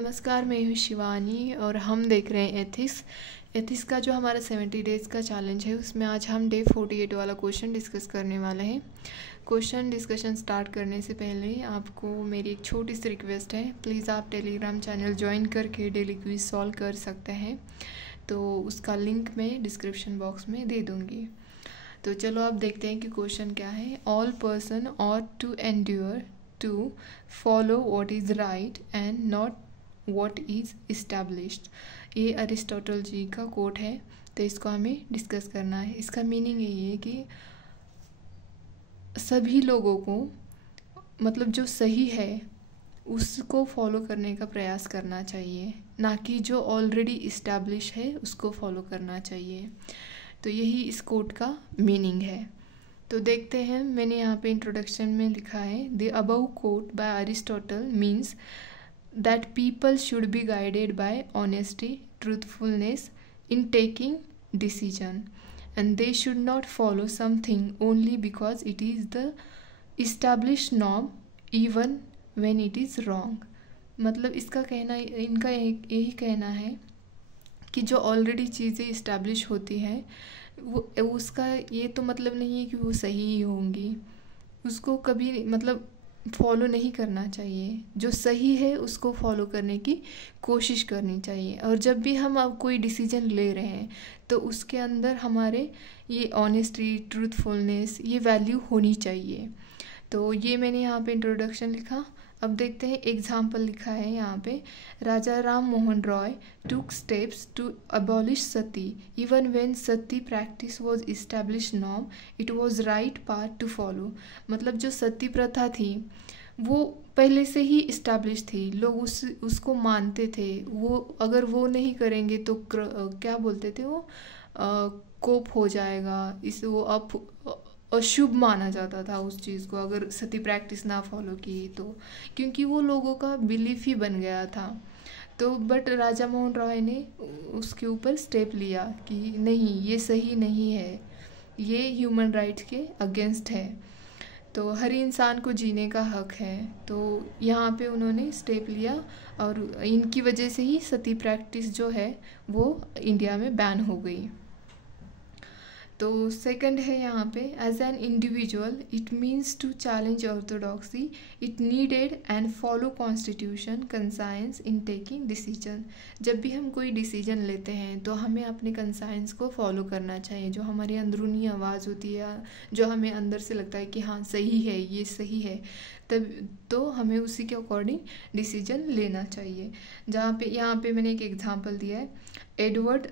नमस्कार, मैं हूँ शिवानी और हम देख रहे हैं एथिक्स का जो हमारा 70 डेज़ का चैलेंज है उसमें आज हम डे 48 वाला क्वेश्चन डिस्कस करने वाले हैं। क्वेश्चन डिस्कशन स्टार्ट करने से पहले आपको मेरी एक छोटी सी रिक्वेस्ट है, प्लीज़ आप टेलीग्राम चैनल ज्वाइन करके डेली क्विज सॉल्व कर सकते हैं। तो उसका लिंक मैं डिस्क्रिप्शन बॉक्स में दे दूँगी। तो चलो आप देखते हैं कि क्वेश्चन क्या है। All person ought to endure to follow what is right and not what is established. ये अरिस्टोटल जी का कोट है, तो इसको हमें डिस्कस करना है। इसका मीनिंग यही है कि सभी लोगों को मतलब जो सही है उसको फॉलो करने का प्रयास करना चाहिए, ना कि जो ऑलरेडी इस्टेब्लिश है उसको फॉलो करना चाहिए। तो यही इस कोट का मीनिंग है। तो देखते हैं, मैंने यहाँ पे इंट्रोडक्शन में लिखा है, the above quote by Aristotle means that people should be guided by honesty, truthfulness in taking decision and they should not follow something only because it is the establish norm even when it is wrong. मतलब इसका कहना, इनका यही कहना है कि जो already चीज़ें इस्टेब्लिश होती हैं वो उसका ये तो मतलब नहीं है कि वो सही ही होंगी, उसको कभी मतलब फॉलो नहीं करना चाहिए। जो सही है उसको फॉलो करने की कोशिश करनी चाहिए। और जब भी हम अब कोई डिसीजन ले रहे हैं तो उसके अंदर हमारे ये ऑनेस्टी, ट्रूथफुलनेस, ये वैल्यू होनी चाहिए। तो ये मैंने यहाँ पे इंट्रोडक्शन लिखा। अब देखते हैं एग्जाम्पल लिखा है यहाँ पे, Raja Ram Mohan Roy took steps to abolish sati even when sati practice was establish norm it was right path to follow. मतलब जो सती प्रथा थी वो पहले से ही इस्टेब्लिश थी, लोग उसको मानते थे। वो अगर वो नहीं करेंगे तो क्या बोलते थे वो, कोप हो जाएगा, इस वो अशुभ माना जाता था उस चीज़ को अगर सती प्रैक्टिस ना फॉलो की तो, क्योंकि वो लोगों का बिलीफ ही बन गया था। तो बट राजा मोहन रॉय ने उसके ऊपर स्टेप लिया कि नहीं, ये सही नहीं है, ये ह्यूमन राइट्स के अगेंस्ट है, तो हर इंसान को जीने का हक है। तो यहाँ पे उन्होंने स्टेप लिया और इनकी वजह से ही सती प्रैक्टिस जो है वो इंडिया में बैन हो गई। तो सेकंड है यहाँ पे, as an individual it means to challenge orthodoxy it needed and follow constitution conscience in taking decision. जब भी हम कोई डिसीजन लेते हैं तो हमें अपने कंसाइंस को फॉलो करना चाहिए। जो हमारी अंदरूनी आवाज़ होती है, जो हमें अंदर से लगता है कि हाँ सही है, ये सही है, तब तो हमें उसी के अकॉर्डिंग डिसीजन लेना चाहिए। जहाँ पे यहाँ पे मैंने एक एग्जाम्पल दिया है, Edward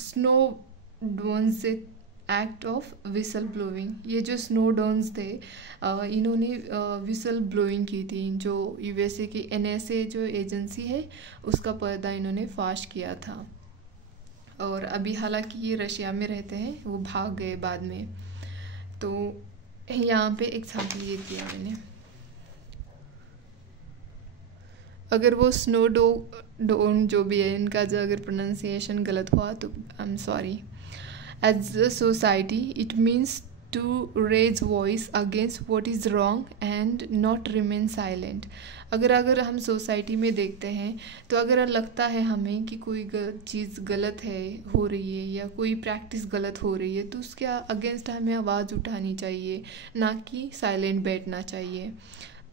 Snowden's act of whistle blowing. ये जो स्नोडोन्स थे इन्होंने विसल ब्लोइंग की थी, जो यूएसए की एनएसए जो एजेंसी है उसका पर्दा इन्होंने फाश किया था। और अभी हालांकि ये रशिया में रहते हैं, वो भाग गए बाद में। तो यहाँ पे एग्जाम्पल ये दिया मैंने। अगर वो स्नोडोन जो भी है, इनका जो अगर प्रोनाउंसिएशन गलत हुआ तो I am sorry. As a society it means to raise voice against what is wrong and not remain silent. अगर हम सोसाइटी में देखते हैं तो अगर लगता है हमें कि कोई चीज़ गलत है, हो रही है, या कोई प्रैक्टिस गलत हो रही है, तो उसके अगेंस्ट हमें आवाज़ उठानी चाहिए, ना कि साइलेंट बैठना चाहिए,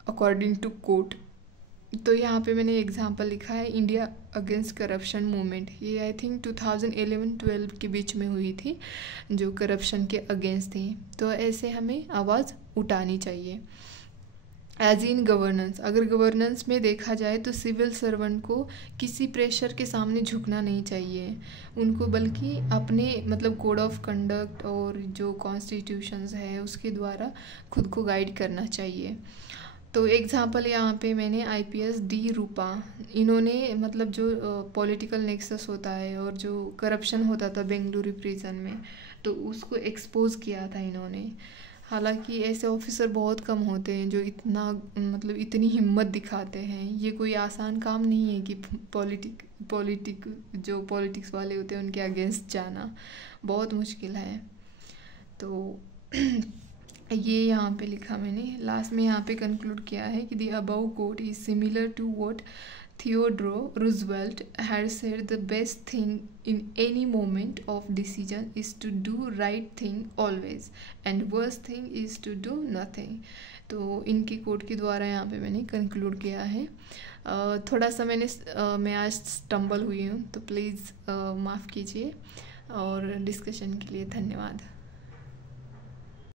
अकॉर्डिंग टू कोर्ट। तो यहाँ पे मैंने एग्जांपल लिखा है, इंडिया अगेंस्ट करप्शन मूवमेंट। ये आई थिंक 2011-12 के बीच में हुई थी, जो करप्शन के अगेंस्ट थी। तो ऐसे हमें आवाज़ उठानी चाहिए। एज इन गवर्नेंस, अगर गवर्नेंस में देखा जाए तो सिविल सर्वेंट को किसी प्रेशर के सामने झुकना नहीं चाहिए उनको, बल्कि अपने मतलब कोड ऑफ कंडक्ट और जो कॉन्स्टिट्यूशंस है उसके द्वारा खुद को गाइड करना चाहिए। तो एग्जाम्पल यहाँ पे मैंने IPS डी रूपा, इन्होंने मतलब जो पॉलिटिकल नेक्सस होता है और जो करप्शन होता था बेंगलुरु प्रिजन में, तो उसको एक्सपोज किया था इन्होंने। हालांकि ऐसे ऑफिसर बहुत कम होते हैं जो इतना मतलब इतनी हिम्मत दिखाते हैं। ये कोई आसान काम नहीं है कि पॉलिटिक्स वाले होते हैं उनके अगेंस्ट जाना, बहुत मुश्किल है। तो ये यहाँ पे लिखा मैंने, लास्ट में यहाँ पे कंक्लूड किया है कि the above quote is similar to what Theodore Roosevelt had said the best thing in any moment of decision is to do right thing always and worst thing is to do nothing। तो इनकी coat के द्वारा यहाँ पे मैंने conclude किया है। थोड़ा सा मैं आज स्टम्बल हुई हूँ तो प्लीज़ माफ़ कीजिए और डिस्कशन के लिए धन्यवाद।